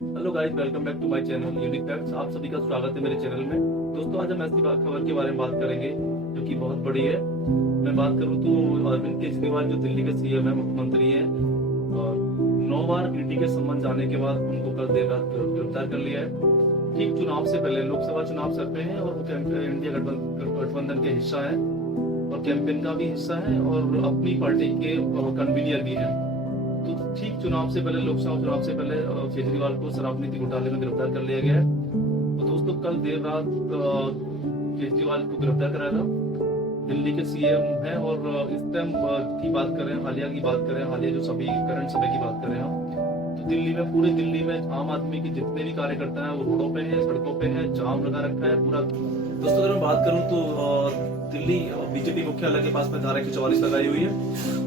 Hello guys, welcome back to my channel unique facts. आप सभी का स्वागत है मेरे चैनल में। दोस्तों, आज हम ऐसी खबर के बारे में बात करेंगे जो कि बहुत बड़ी है। मैं बात करूं तो अरविंद केजरीवाल जो दिल्ली के सीएम है, मुख्यमंत्री हैं, और 9 बार ईडी के सम्मन जाने के बाद उनको कल देर रात गिरफ्तार कर लिया है। ठीक चुनाव से पहले लोकसभा चुनाव सर पे हैं और वो इंडिया गठबंधन के हिस्सा है और कैंपेन का भी हिस्सा है और अपनी पार्टी के कन्वीनियर भी है। तो ठीक चुनाव से पहले, लोकसभा चुनाव से पहले केजरीवाल को शराब नीति घोटाले में गिरफ्तार कर लिया गया है। तो दोस्तों, कल देर रात केजरीवाल को गिरफ्तार कराया था। दिल्ली के सीएम हैं और इस टाइम की बात करें, हालिया की बात करें, हालिया जो सभी करंट समय की बात करें हम, तो दिल्ली में, पूरे दिल्ली में आम आदमी के जितने भी कार्यकर्ता हैं वो रोडों पे हैं, सड़कों पे हैं, जाम लगा रखा है पूरा। दोस्तों, अगर मैं बात करूं तो दिल्ली बीजेपी मुख्यालय के पास में धारा 144 लगाई हुई है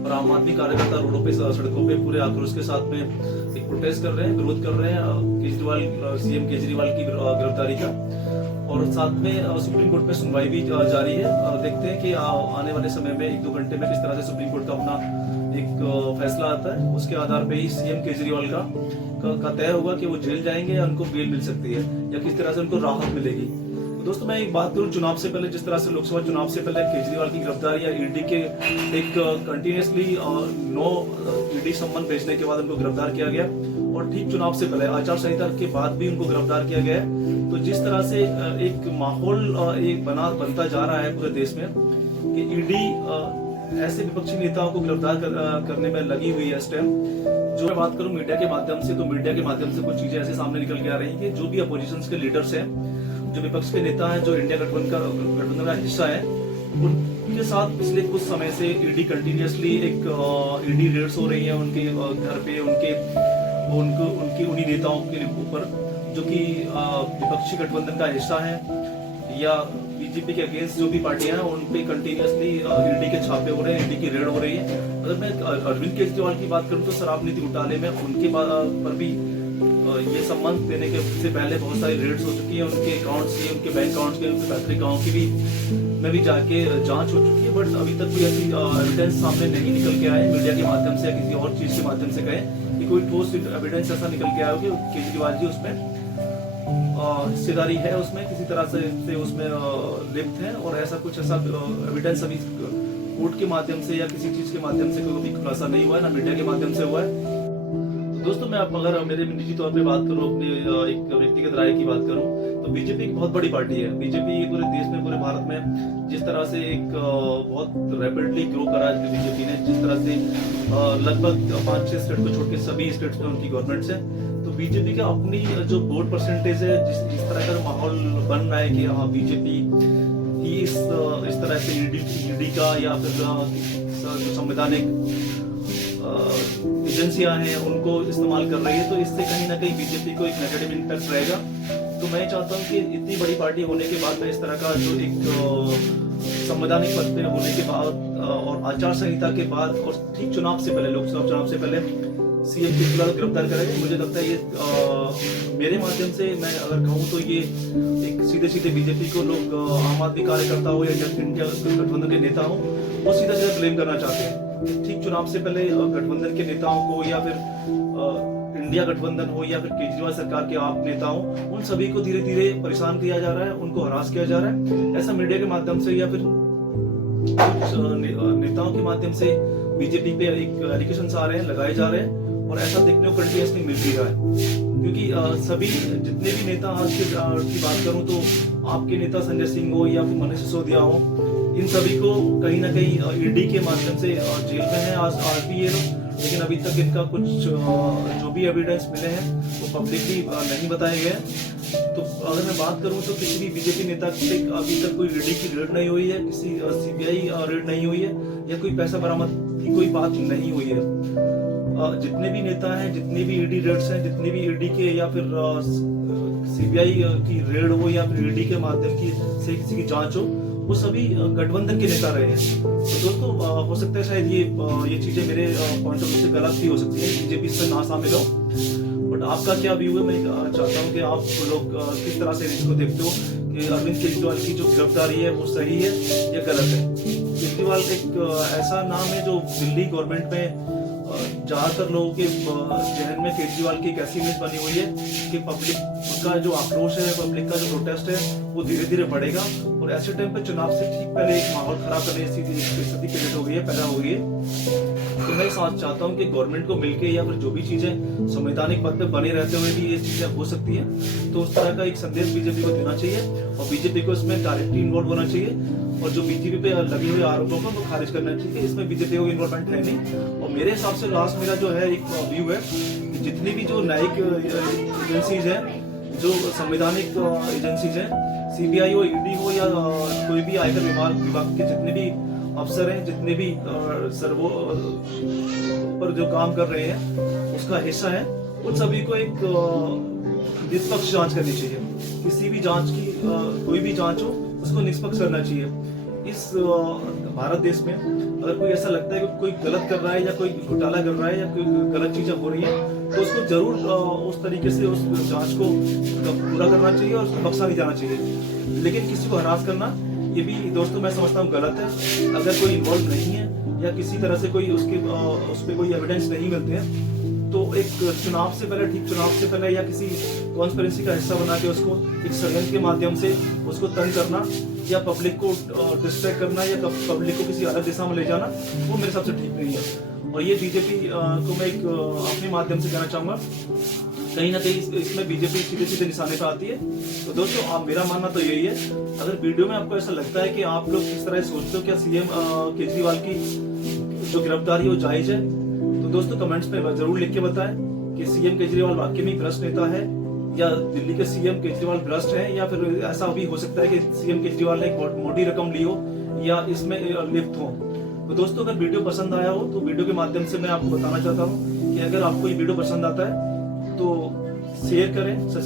और आम आदमी कार्यकर्ता रोडों पे, सड़कों पे पूरे आक्रोश के साथ में एक प्रोटेस्ट कर रहे हैं, विरोध कर रहे हैं केजरीवाल, सीएम केजरीवाल की गिरफ्तारी का। और साथ में सुप्रीम कोर्ट में सुनवाई भी जारी है। देखते हैं कि आने वाले समय में 1-2 घंटे में किस तरह से सुप्रीम कोर्ट का अपना एक फैसला आता है। उसके आधार पे ही सीएम केजरीवाल का तय होगा कि वो जेल जाएंगे या उनको बेल मिल सकती है या किस तरह से उनको राहत मिलेगी। तो दोस्तों, मैं एक बात करूं, चुनाव से पहले जिस तरह से लोकसभा चुनाव से पहले केजरीवाल की गिरफ्तारी या ईडी के एक कंटिन्यूसली 9 ईडी सम्मन भेजने के बाद उनको गिरफ्तार किया गया और ठीक चुनाव से पहले आचार संहिता के बाद भी उनको गिरफ्तार किया गया है। तो जिस तरह से एक माहौल एक बनता जा रहा है पूरे देश में कि ईडी ऐसे विपक्षी नेताओं को गिरफ्तार करने में लगी हुई है इस टाइम। जो मैं बात करूं मीडिया के माध्यम से, तो मीडिया के माध्यम से कुछ चीजें ऐसे सामने निकल के आ रही है कि जो भी अपोजिशन के लीडर्स हैं, जो विपक्ष के नेता हैं, जो इंडिया गठबंधन का हिस्सा है, उनके साथ पिछले कुछ समय से ईडी कंटिन्यूसली एक ईडी रेड्स हो रही है उनके घर पे, उनके उन्हीं नेताओं के ऊपर जो कि विपक्षी गठबंधन का हिस्सा है या बीजेपी के अगेंस्ट जो भी पार्टियां हैं, उन पे कंटिन्यूसली ईडी के छापे हो रहे हैं, ईडी की रेड हो रही है। अगर मैं अरविंद केजरीवाल की बात करूं तो शराब नीति घोटाले में उनके पर भी ये सम्मान देने के से पहले बहुत सारी रेड्स हो चुकी है। उनके अकाउंट्स की, उनके बैंक अकाउंट्स के, उनके पैतृक गाँव की भी में भी जाके जांच हो चुकी है। बट अभी तक कोई ऐसी एविडेंस सामने नहीं निकल के आए मीडिया के माध्यम से या किसी और चीज के माध्यम से कहे कि कोई ठोस एविडेंस ऐसा निकल के आया हो कि केजरीवाल जी उसमें हिस्सेदारी है, उसमें किसी तरह से उसमें लिप्त है। और ऐसा एविडेंस अभी कोर्ट के माध्यम से या किसी चीज के माध्यम से कोई भी खुलासा नहीं हुआ है, ना मीडिया के माध्यम से हुआ है। दोस्तों, मैं अगर मेरे निजी तौर पे बात करूं, अपने एक व्यक्तिगत राय की बात करूं, तो बीजेपी एक बहुत बड़ी पार्टी है। बीजेपी पूरे देश में, पूरे भारत में जिस तरह से एक बहुत रैपिडली ग्रो करा है बीजेपी ने, जिस तरह से लगभग 5-6 स्टेट को छोड़ के सभी स्टेट्स में उनकी गवर्नमेंट्स है। तो बीजेपी का अपनी जो वोट परसेंटेज है, जिस तरह का माहौल बन रहा है कि हाँ बीजेपी ही इस तरह से ईडी का या फिर जो संवैधानिक एजेंसियां हैं उनको इस्तेमाल कर रही है, तो इससे कहीं ना कहीं बीजेपी को एक नेगेटिव इम्पैक्ट रहेगा। तो मैं चाहता हूं कि इतनी बड़ी पार्टी होने के बाद में इस तरह का जो एक संवैधानिक पद पे होने के बाद और आचार संहिता के बाद और ठीक चुनाव से पहले, लोकसभा चुनाव से पहले सीएम केजरीवाल को गिरफ्तार करेगा। मुझे लगता है ये मेरे माध्यम से मैं अगर कहूँ तो ये एक सीधे बीजेपी को लोग, आम आदमी कार्यकर्ता हो या इंडिया गठबंधन के नेता हो, वो सीधा ब्लेम करना चाहते हैं। ठीक चुनाव से पहले गठबंधन के नेताओं को या फिर इंडिया गठबंधन हो या फिर केजरीवाल सरकार के आप नेता हो, उन सभी को धीरे धीरे परेशान किया जा रहा है, उनको हरास किया जा रहा है। ऐसा मीडिया के माध्यम से या फिर कुछ नेताओं के माध्यम से बीजेपी पे एक एलिगेशंस आ रहे हैं, लगाए जा रहे हैं और ऐसा देखने को कंटिन्यूसली मिल भी रहा है। क्योंकि सभी जितने भी नेता आज की बात करूं तो आपके नेता संजय सिंह हो या फिर मनीष सिसोदिया हो, इन सभी को कहीं ना कहीं ईडी के माध्यम से जेल में है आज भी ये लोग। लेकिन अभी तक इनका कुछ जो भी एविडेंस मिले हैं वो पब्लिकली नहीं बताए गए। तो अगर मैं बात करूं तो किसी भी बीजेपी नेता से अभी तक कोई ईडी की रेड नहीं हुई है, किसी सीबीआई रेड नहीं हुई है या कोई पैसा बरामद की कोई बात नहीं हुई है। जितने भी नेता हैं, जितने भी ईडी रेड्स हैं, जितने भी ईडी के या फिर सीबीआई की रेड हो या फिर ईडी के माध्यम से किसी की जांच हो, वो सभी गठबंधन के नेता रहे हैं। तो दोस्तों, हो सकता है शायद ये चीजें मेरे पॉइंट ऑफ व्यू से गलत भी हो सकती है, बीजेपी से ना शामिल हो। बट आपका क्या व्यू है? मैं चाहता हूँ कि आप लोग किस तरह से इसको देखते हो कि अरविंद केजरीवाल की जो गिरफ्तारी है वो सही है या गलत है। केजरीवाल एक ऐसा नाम है जो दिल्ली गवर्नमेंट में ज्यादातर लोगों के जहन में केजरीवाल की एक ऐसी इमेज बनी हुई है कि पब्लिक का जो आक्रोश है, पब्लिक का जो प्रोटेस्ट है, वो धीरे धीरे बढ़ेगा और ऐसे टाइम पे चुनाव से ठीक पहले एक माहौल खराब करने की स्थिति क्रिएट हो गई है, पैदा हो गई है। तो मैं चाहता हूँ कि गवर्नमेंट को मिलके या फिर जो भी चीजें संवैधानिक पद पे बने रहते हुए भी ये चीजें हो सकती है, तो उस तरह का एक संदेश बीजेपी को देना चाहिए और बीजेपी को इसमें डायरेक्टली इन्वॉल्व होना चाहिए और जो बीजेपी पे लगे हुए आरोपों को वो खारिज करना चाहिए। इसमें बीजेपी को इन्वॉल्वमेंट है नहीं। और मेरे हिसाब से लास्ट मेरा जो है एक व्यू है, जितनी भी जो न्यायिक एजेंसीज हैं, जो संवैधानिक एजेंसीज हैं, सीबीआई हो, ईडी हो या कोई भी आयकर विभाग के जितने भी अफसर हैं, जितने भी सर्वो पर जो काम कर रहे हैं उसका हिस्सा है, उन सभी को एक निष्पक्ष जांच करनी चाहिए। किसी भी जांच की कोई भी जांच हो उसको निष्पक्ष करना चाहिए। इस भारत देश में अगर कोई ऐसा लगता है कि कोई गलत कर रहा है या कोई घोटाला कर रहा है या कोई गलत चीजें हो रही है, तो उसको जरूर उस तरीके से उस जांच को पूरा करना चाहिए और उसको बख्शा नहीं जाना चाहिए। लेकिन किसी को हरास करना, ये भी दोस्तों मैं समझता हूँ गलत है। अगर कोई इन्वॉल्व नहीं है या किसी तरह से कोई उस पर कोई एविडेंस नहीं मिलते हैं, तो एक चुनाव से पहले, ठीक चुनाव से पहले या किसी कॉन्स्पिरेसी का हिस्सा बना के उसको एक षड्यंत्र के माध्यम से उसको तंग करना या पब्लिक को डिस्ट्रैक्ट करना या पब्लिक को किसी अलग दिशा में ले जाना, वो मेरे हिसाब से ठीक नहीं है। और ये बीजेपी को मैं एक अपने माध्यम से कहना चाहूंगा, कहीं ना कहीं इसमें बीजेपी सीधे सीधे निशाने पर आती है। तो दोस्तों मेरा मानना तो यही है, अगर वीडियो में आपको ऐसा लगता है कि आप लोग किस तरह सोचते हो क्या सीएम केजरीवाल की जो गिरफ्तारी हो जायज है, तो दोस्तों कमेंट्स में जरूर लिख के बताएं कि सीएम केजरीवाल वाकई में भ्रष्ट नेता है या दिल्ली के सीएम केजरीवाल भ्रष्ट है, या फिर ऐसा भी हो सकता है कि सीएम केजरीवाल ने एक मोटी रकम ली हो या इसमें लिप्त हो। तो दोस्तों अगर वीडियो पसंद आया हो तो वीडियो के माध्यम से मैं आपको बताना चाहता हूँ कि अगर आपको ये वीडियो पसंद आता है तो शेयर करें।